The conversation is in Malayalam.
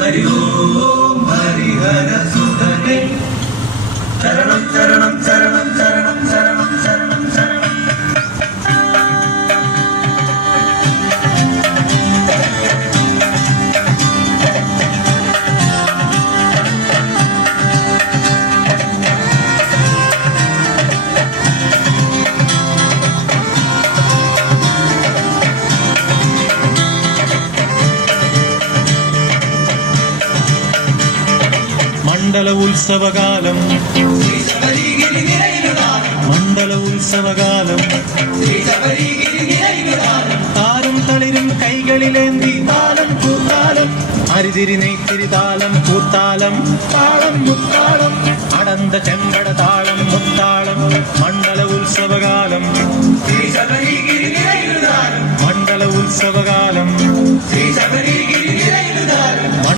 ഹരി ഓം ഹരിഹര സുധനേ ചരണം ചരണം ചരണം ചരണം ചരണം ചരണം ചരണം. മണ്ഡല ഉത്സവകാലം മണ്ഡല ഉത്സവകാലം താരം തളിരും കൈകളിലേന്തി താലം കൂത്താലം അരിതിരി നെയ്ത്തിരി താലം കൂത്താലം താളം മുത്താളം അടന്ത ചെമ്പട താളം മുത്താളം മണ്ഡല ഉത്സവകാലം മണ്ഡല ഉത്സവകാലം